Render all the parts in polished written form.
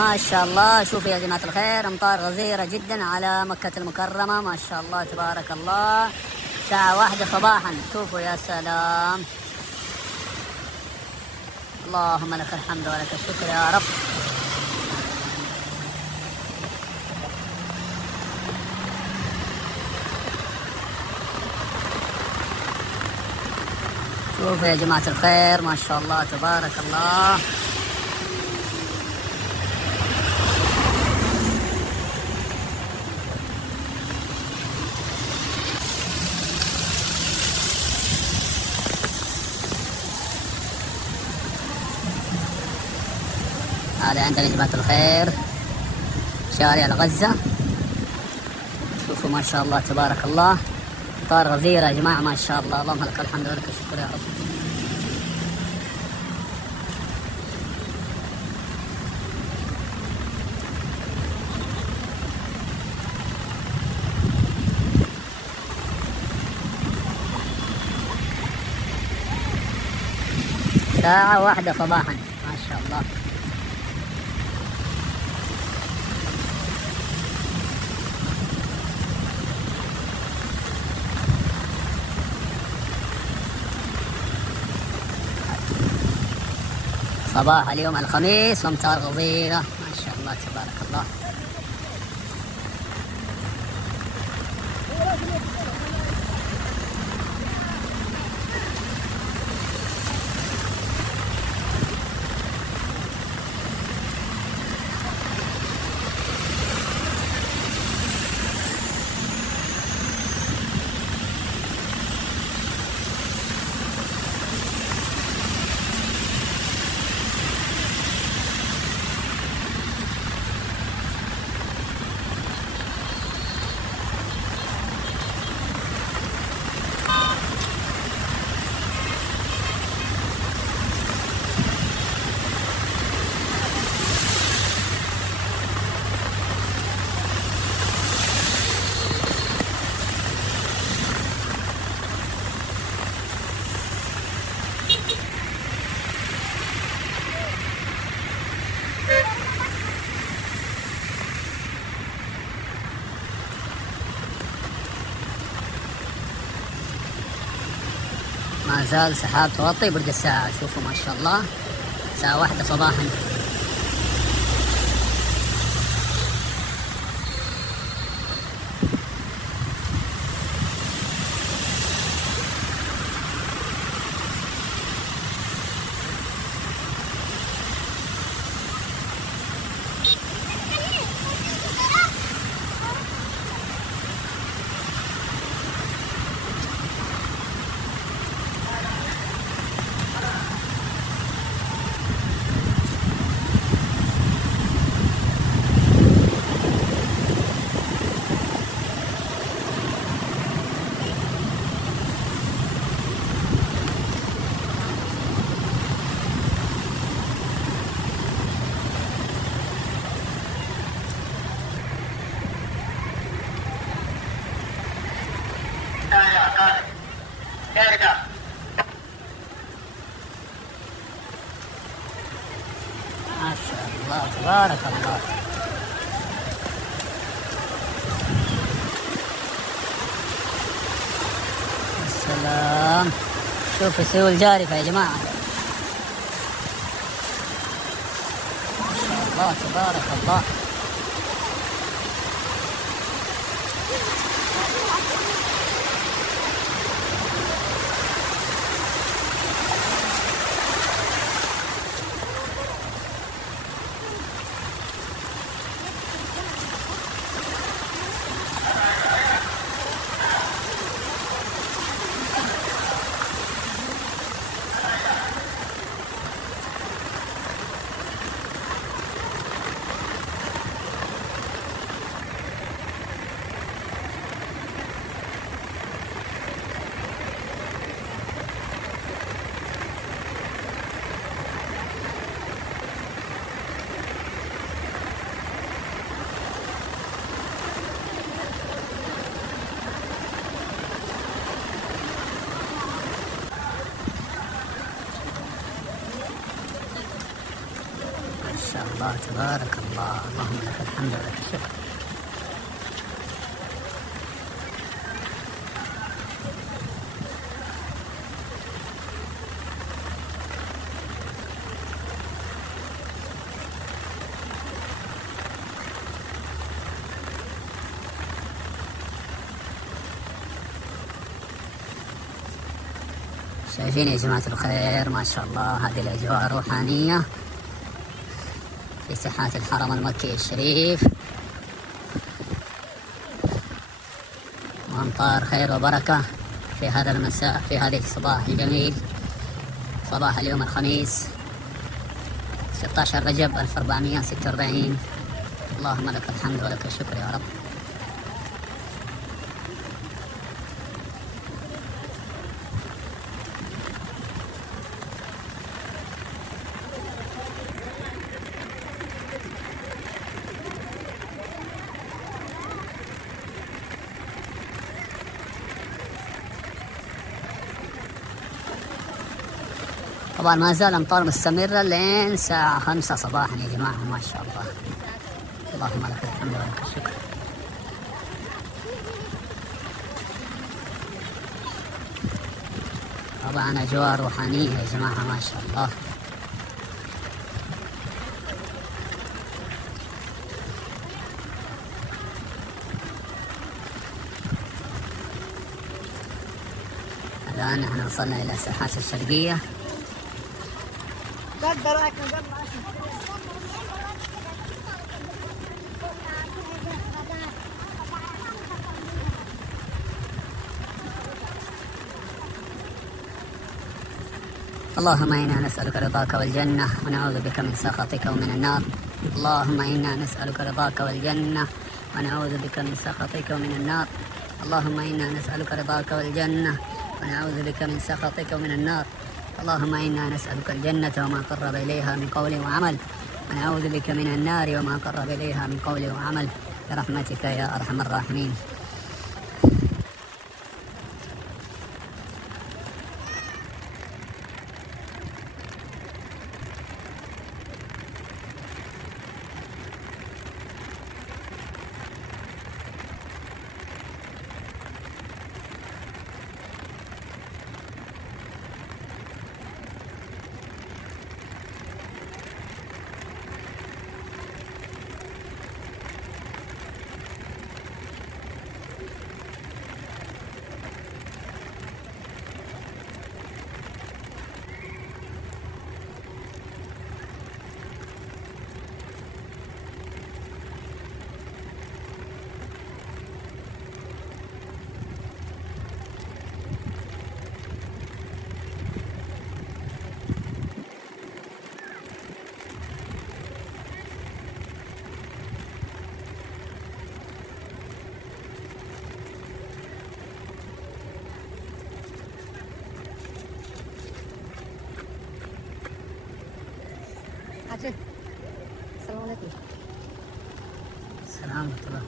ما شاء الله. شوفوا يا جماعة الخير، أمطار غزيرة جدا على مكة المكرمة، ما شاء الله تبارك الله. الساعة 1 صباحا. شوفوا يا سلام. اللهم لك الحمد ولك الشكر يا رب. شوفوا يا جماعة الخير، ما شاء الله تبارك الله. هذا عندنا يا جماعة الخير شارع غزة. شوفوا ما شاء الله تبارك الله، أمطار غزيرة يا جماعة ما شاء الله. اللهم لك الحمد ولك الشكر يا رب. الساعة 1 صباحا ما شاء الله. صباح اليوم الخميس وامطار غزيرة ما شاء الله تبارك الله. ما زال سحاب تغطي برج الساعة. شوفوا ما شاء الله، الساعة 1 صباحا. ما شاء الله تبارك الله. السلام. شوفوا سيول جارفة يا جماعة ما شاء الله تبارك الله. الله تبارك الله، اللهم لك الحمد ولك الشكر. شايفين يا جماعة الخير ما شاء الله، هذه الأجواء روحانية في ساحات الحرم المكي الشريف، وأمطار خير وبركة في هذا المساء، في هذه الصباح الجميل، صباح اليوم الخميس 16 رجب 1446. اللهم لك الحمد ولك الشكر يا رب. طبعا ما زال أمطار مستمرة لين الساعة 5 صباحا يا جماعة، ما شاء الله. اللهم لك الحمد ولك الشكر. طبعا أجواء روحانية يا جماعة ما شاء الله. الآن نحن وصلنا إلى الساحات الشرقية. اللهم إنا نسألك رضاك والجنة ونعوذ بك من سخطك ومن النار. اللهم إنا نسألك رضاك والجنة ونعوذ بك من سخطك ومن النار. اللهم إنا نسألك رضاك والجنة ونعوذ بك من سخطك ومن النار. اللهم إنا نسألك الجنة وما قرب إليها من قول وعمل، ونعوذ بك من النار وما قرب إليها من قول وعمل، برحمتك يا أرحم الراحمين. السلام عليكم. السلام ورحمة الله.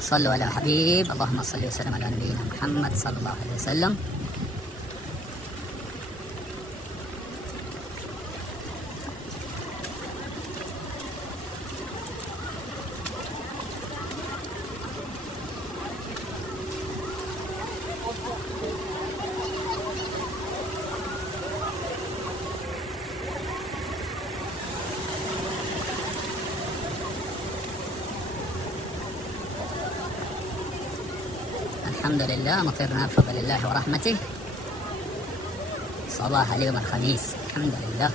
صلوا على حبيب، اللهم صل وسلم على نبينا محمد صلى الله عليه وسلم. الحمد لله مطرنا بفضل الله ورحمته صباح اليوم الخميس، الحمد لله.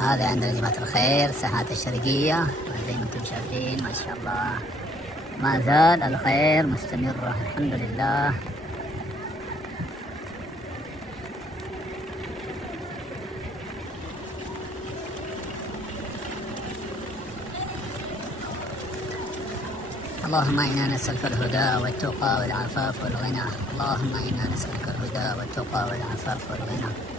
هذا عندنا جماعة الخير ساحات الشرقية زي ما انتم شايفين ما شاء الله، ما زال الخير مستمرة الحمد لله. اللهم إنا نسألك الهدى والتقى والعفاف والغنى. اللهم إنا نسألك الهدى والتقى والعفاف والغنى.